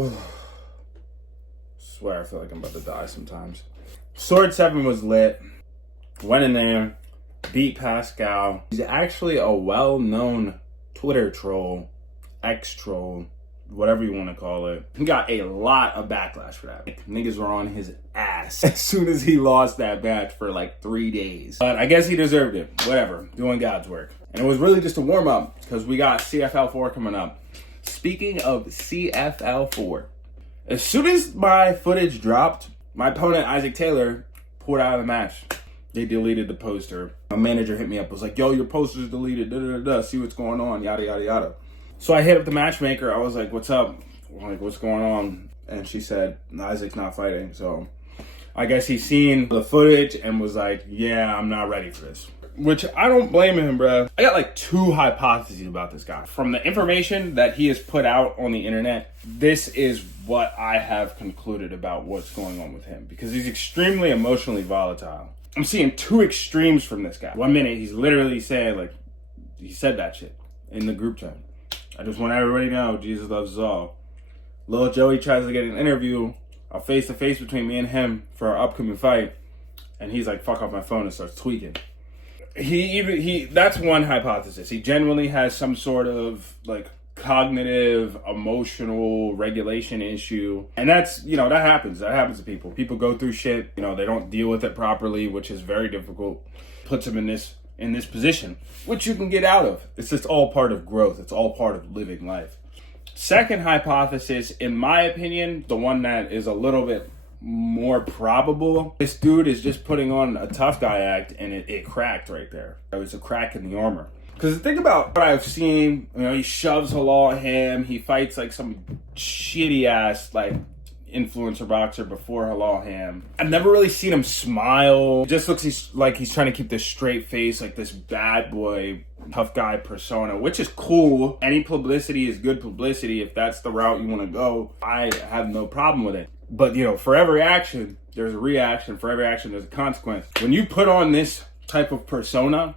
Oh, swear I feel like I'm about to die sometimes. Sword 7 was lit. Went in there, beat Pascal. He's actually a well-known Twitter troll, ex-troll, whatever you want to call it. He got a lot of backlash for that. Niggas were on his ass as soon as he lost that match for like 3 days. But I guess he deserved it. Whatever, doing God's work. And it was really just a warm-up because we got CFL4 coming up. Speaking of CFL4, as soon as my footage dropped, my opponent, Isaac Taylor, pulled out of the match. They deleted the poster. My manager hit me up, was like, yo, your poster's deleted, see what's going on, yada, yada, yada. So I hit up the matchmaker. I was like, what's up? Like, what's going on? And she said, Isaac's not fighting. So I guess he's seen the footage and was like, yeah, I'm not ready for this. Which I don't blame him, bro. I got like 2 hypotheses about this guy. From the information that he has put out on the internet, this is what I have concluded about what's going on with him. Because he's extremely emotionally volatile. I'm seeing 2 extremes from this guy. 1 minute, he's literally saying, like, he said that shit in the group chat. I just want everybody to know Jesus loves us all. Lil Joey tries to get an interview, a face-to-face between me and him for our upcoming fight. And he's like, fuck off my phone, and starts tweaking. That's one hypothesis. He genuinely has some sort of like cognitive, emotional regulation issue. And that's, that happens. That happens to people. People go through shit, they don't deal with it properly, which is very difficult. Puts them in this position, which you can get out of. It's just all part of growth. It's all part of living life. Second hypothesis, in my opinion, the one that is a little bit more probable, this dude is just putting on a tough guy act, and it cracked right there. It was a crack in the armor. Because think about what I've seen, he shoves Halal at him, he fights like some shitty ass like influencer boxer before Halal Ham. I've never really seen him smile. It just looks like he's trying to keep this straight face, like this bad boy, tough guy persona, which is cool. Any publicity is good publicity. If that's the route you want to go, I have no problem with it. But, for every action, there's a reaction. For every action, there's a consequence. When you put on this type of persona,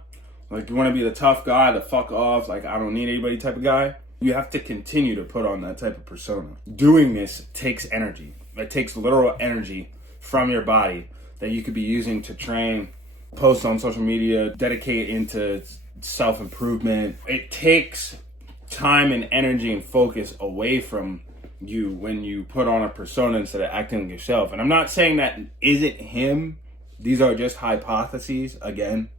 like you want to be the tough guy, the fuck off, like I don't need anybody type of guy, you have to continue to put on that type of persona. Doing this takes energy. It takes literal energy from your body that you could be using to train, post on social media, dedicate into self-improvement. It takes time and energy and focus away from you when you put on a persona instead of acting like yourself. And I'm not saying that isn't him. These are just hypotheses. Again,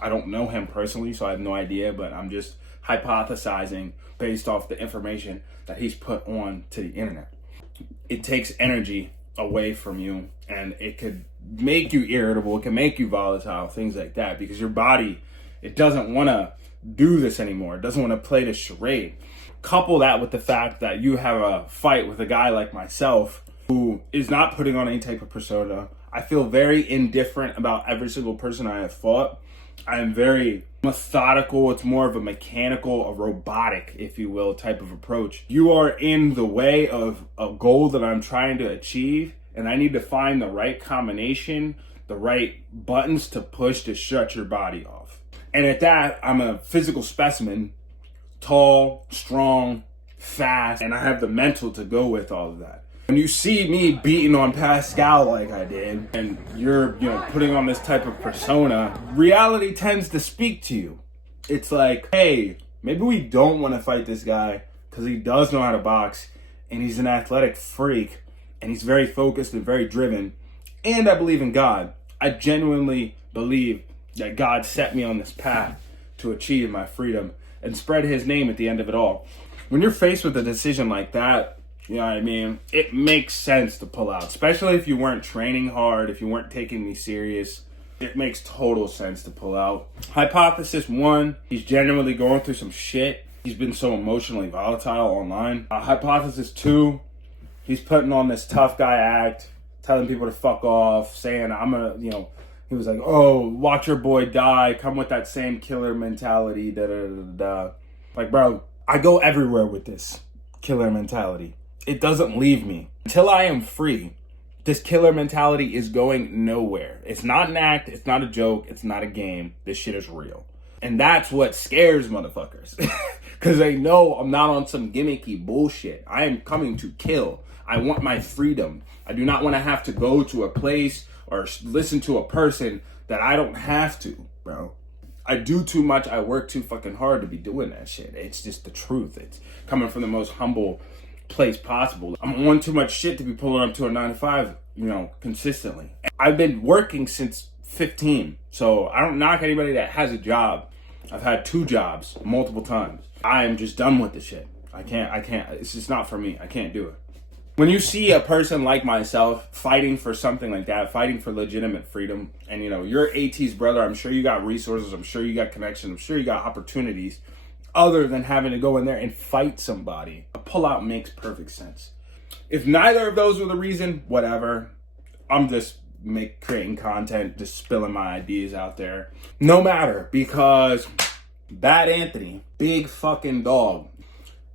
I don't know him personally, so I have no idea, but I'm just hypothesizing based off the information that he's put on to the internet. It takes energy away from you, and it could make you irritable, it can make you volatile, things like that, because your body, it doesn't want to do this anymore. It doesn't want to play this charade. Couple that with the fact that you have a fight with a guy like myself who is not putting on any type of persona. I feel very indifferent about every single person I have fought. I am very methodical. It's more of a mechanical, a robotic, if you will, type of approach. You are in the way of a goal that I'm trying to achieve, and I need to find the right combination, the right buttons to push to shut your body off. And at that, I'm a physical specimen. Tall, strong, fast, and I have the mental to go with all of that. When you see me beating on Pascal like I did, and you're, putting on this type of persona, reality tends to speak to you. It's like, hey, maybe we don't want to fight this guy because he does know how to box, and he's an athletic freak, and he's very focused and very driven, and I believe in God. I genuinely believe that God set me on this path to achieve my freedom and spread his name at the end of it all. When you're faced with a decision like that, it makes sense to pull out, especially if you weren't training hard, if you weren't taking me serious. It makes total sense to pull out. Hypothesis 1, he's genuinely going through some shit. He's been so emotionally volatile online. Hypothesis 2, he's putting on this tough guy act, telling people to fuck off, saying, he was like, oh, watch your boy die, come with that same killer mentality, da-da-da-da-da. Like, bro, I go everywhere with this killer mentality. It doesn't leave me. Until I am free, this killer mentality is going nowhere. It's not an act, it's not a joke, it's not a game. This shit is real. And that's what scares motherfuckers. Because they know I'm not on some gimmicky bullshit. I am coming to kill. I want my freedom. I do not want to have to go to a place or listen to a person that I don't have to, bro. I do too much. I work too fucking hard to be doing that shit. It's just the truth. It's coming from the most humble place possible. I'm on too much shit to be pulling up to a 9 to 5, consistently. I've been working since 15, so I don't knock anybody that has a job. I've had 2 jobs multiple times. I am just done with the shit. I can't. It's just not for me. I can't do it. When you see a person like myself fighting for something like that, fighting for legitimate freedom, and you're AT's brother, I'm sure you got resources, I'm sure you got connections, I'm sure you got opportunities other than having to go in there and fight somebody. A pullout makes perfect sense. If neither of those were the reason, whatever. I'm just creating content, just spilling my ideas out there. No matter, because Bad Anthony, big fucking dog,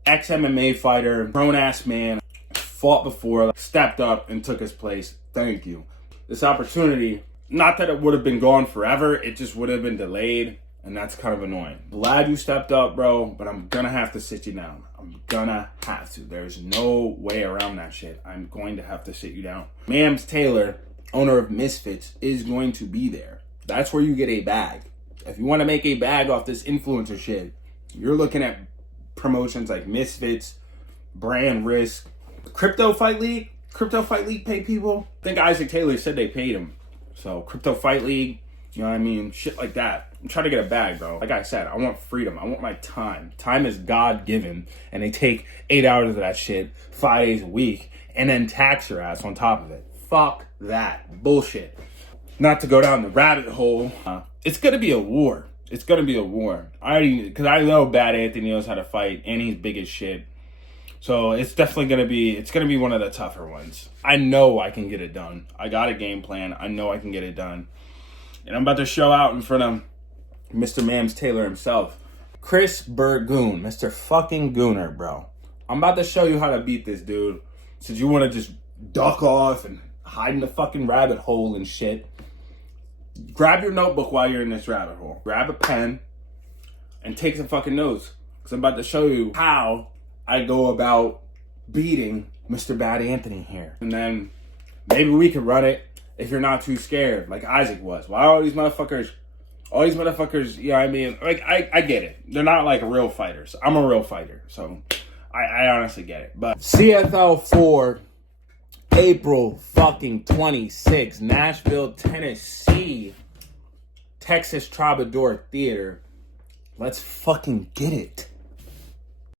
ex-MMA fighter, grown-ass man, fought before, stepped up and took his place. Thank you. This opportunity, not that it would have been gone forever, it just would have been delayed, and that's kind of annoying. Glad you stepped up, bro, but I'm gonna have to sit you down. I'm gonna have to. There's no way around that shit. I'm going to have to sit you down. Mams Taylor, owner of Misfits, is going to be there. That's where you get a bag. If you want to make a bag off this influencer shit, you're looking at promotions like Misfits, Brand Risk, Crypto Fight League pay people. I think Isaac Taylor said they paid him. So Crypto Fight League, you know what I mean? Shit like that. I'm trying to get a bag, bro. Like I said, I want freedom. I want my time. Time is God-given, and they take 8 hours of that shit 5 days a week and then tax your ass on top of it. Fuck that bullshit. Not to go down the rabbit hole. It's gonna be a war. It's gonna be a war. Because I know Bad Anthony knows how to fight, and he's big as shit. So it's definitely gonna be one of the tougher ones. I know I can get it done. I got a game plan. I know I can get it done. And I'm about to show out in front of Mr. Mams Taylor himself. Chris Burgoon, Mr. fucking Gooner, bro. I'm about to show you how to beat this dude. Since you want to just duck off and hide in the fucking rabbit hole and shit. Grab your notebook while you're in this rabbit hole. Grab a pen and take some fucking notes. Because I'm about to show you how I go about beating Mr. Bad Anthony here. And then maybe we can run it if you're not too scared, like Isaac was. Why are all these motherfuckers, you know what I mean? Like, I get it. They're not like real fighters. I'm a real fighter, so I honestly get it. But CFL 4, April fucking 26, Nashville, Tennessee, Texas Troubadour Theater. Let's fucking get it.